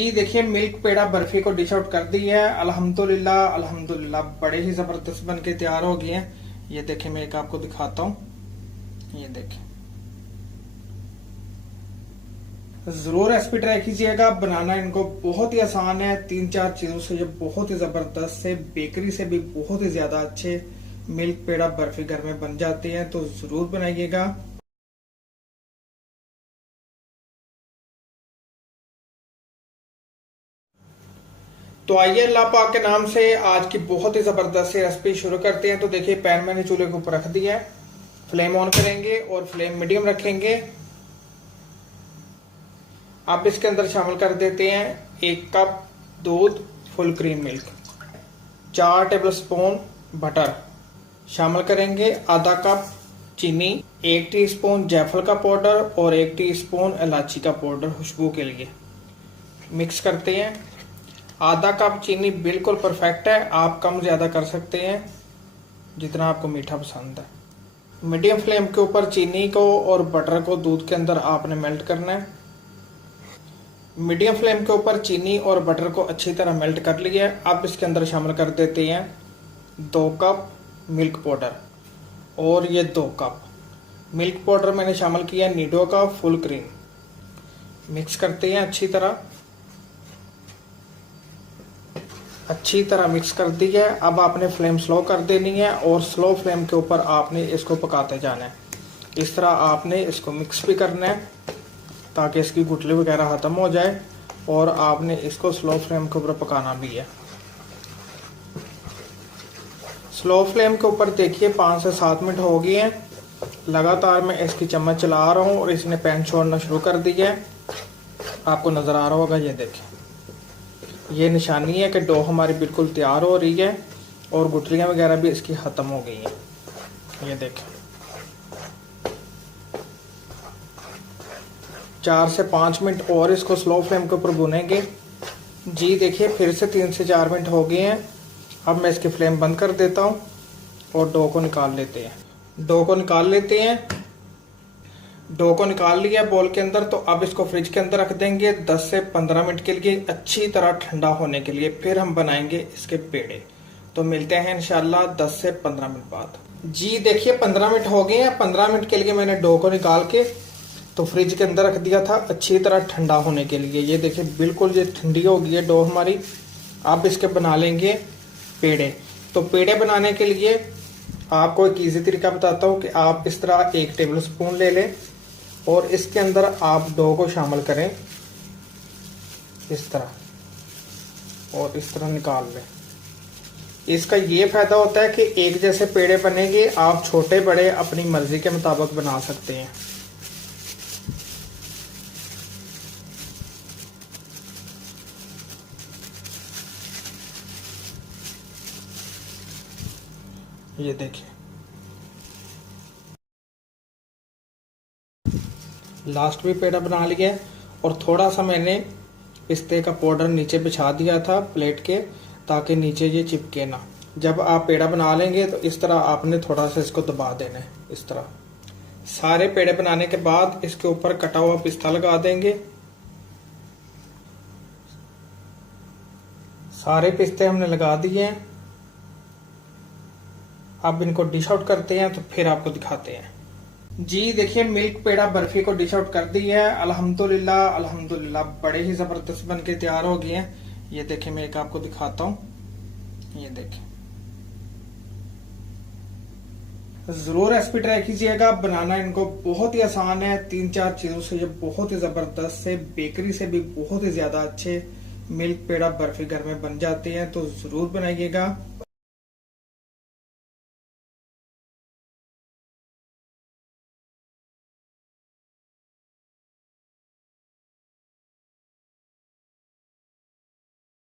जी देखिए, मिल्क पेड़ा बर्फी को dish out कर दी है। अल्हम्दुलिल्लाह अल्हम्दुलिल्लाह बड़े ही जबरदस्त बन के तैयार हो गए हैं। ये देखिए, मैं एक आपको दिखाता हूँ। ये देखिए, जरूर रेसिपी ट्राई कीजिएगा। बनाना इनको बहुत ही आसान है। 3-4 चीजों से ये बहुत ही जबरदस्त से, बेकरी से भी बहुत ही ज्यादा अच्छे मिल्क पेड़ा बर्फी घर में बन जाते हैं, तो जरूर बनाइएगा। तो आइए, अल्लाह पाक के नाम से आज की बहुत ही जबरदस्त सी रेसिपी शुरू करते हैं। तो देखिए, पैन मैंने चूल्हे के ऊपर रख दिया है। फ्लेम ऑन करेंगे और फ्लेम मीडियम रखेंगे। अब इसके अंदर शामिल कर देते हैं 1 कप दूध, full cream milk, 4 table spoon butter, शामिल करेंगे आधा कप चीनी, 1 टीस्पून जायफल का पाउडर और 1 टीस्पून इलायची का पाउडर खुशबू के लिए। मिक्स करते हैं। आधा कप चीनी बिल्कुल परफेक्ट है, आप कम ज्यादा कर सकते हैं जितना आपको मीठा पसंद है। मीडियम फ्लेम के ऊपर चीनी को और बटर को दूध के अंदर आपने मेल्ट करना है। मीडियम फ्लेम के ऊपर चीनी और बटर को अच्छी तरह मेल्ट कर लिया है। अब इसके अंदर शामिल कर देते हैं 2 कप मिल्क पाउडर, और ये 2 कप मिल्क पाउडर मैंने शामिल किया नीडो का फुल क्रीम। मिक्स करते हैं अच्छी तरह मिक्स कर दी है। अब आपने फ्लेम स्लो कर देनी है और स्लो फ्लेम के ऊपर आपने इसको पकाते जाना है। इस तरह आपने इसको मिक्स भी करना है ताकि इसकी गुठली वगैरह खत्म हो जाए, और आपने इसको स्लो फ्लेम के ऊपर पकाना भी है। स्लो फ्लेम के ऊपर देखिए 5 से 7 मिनट हो गए हैं। लगातार मैं इसकी चम्मच चला रहा हूँ और इसने पैन छोड़ना शुरू कर दिया है। आपको नजर आ रहा होगा, ये देखिए, ये निशानी है कि डो हमारी बिल्कुल तैयार हो रही है और गुठलियां वगैरह भी इसकी खत्म हो गई हैं। ये देखें, 4 से 5 मिनट और इसको स्लो फ्लेम के ऊपर भुनेंगे। जी देखिए, फिर से 3 से 4 मिनट हो गए हैं। अब मैं इसकी फ्लेम बंद कर देता हूँ और डो को निकाल लेते हैं। डो को निकाल लिया बोल के अंदर। तो अब इसको फ्रिज के अंदर रख देंगे 10 से 15 मिनट के लिए, अच्छी तरह ठंडा होने के लिए। फिर हम बनाएंगे इसके पेड़े। तो मिलते हैं इंशाल्लाह 10 से 15 मिनट बाद। जी देखिए, 15 मिनट हो गए हैं। 15 मिनट के लिए मैंने डो को निकाल के तो फ्रिज के अंदर रख दिया था अच्छी तरह ठंडा होने के लिए। ये देखिए, बिल्कुल ये ठंडी हो गई है डो हमारी। अब इसके बना लेंगे पेड़े। तो पेड़े बनाने के लिए आपको एक ईजी तरीका बताता हूँ कि आप इस तरह 1 टेबल स्पून ले लें और इसके अंदर आप डो को शामिल करें इस तरह, और इस तरह निकाल लें। इसका ये फायदा होता है कि एक जैसे पेड़े बनेंगे। आप छोटे बड़े अपनी मर्जी के मुताबिक बना सकते हैं। ये देखिए, लास्ट भी पेड़ा बना लिया है। और थोड़ा सा मैंने पिस्ते का पाउडर नीचे बिछा दिया था प्लेट के, ताकि नीचे ये चिपके ना। जब आप पेड़ा बना लेंगे तो इस तरह आपने थोड़ा सा इसको दबा देना है। इस तरह सारे पेड़े बनाने के बाद इसके ऊपर कटा हुआ पिस्ता लगा देंगे। सारे पिस्ते हमने लगा दिए हैं। अब इनको डिश आउट करते हैं तो फिर आपको दिखाते हैं। जी देखिए, मिल्क पेड़ा बर्फी को डिश आउट कर दी है। अल्हम्दुलिल्लाह अल्हम्दुलिल्लाह बड़े ही जबरदस्त बन के तैयार हो गए हैं। ये देखिए, मैं एक आपको दिखाता हूँ। ये देखिए, जरूर रेसिपी ट्राई कीजिएगा। बनाना इनको बहुत ही आसान है। 3-4 चीजों से ये बहुत ही जबरदस्त से, बेकरी से भी बहुत ही ज्यादा अच्छे मिल्क पेड़ा बर्फी घर में बन जाते हैं, तो जरूर बनाइएगा।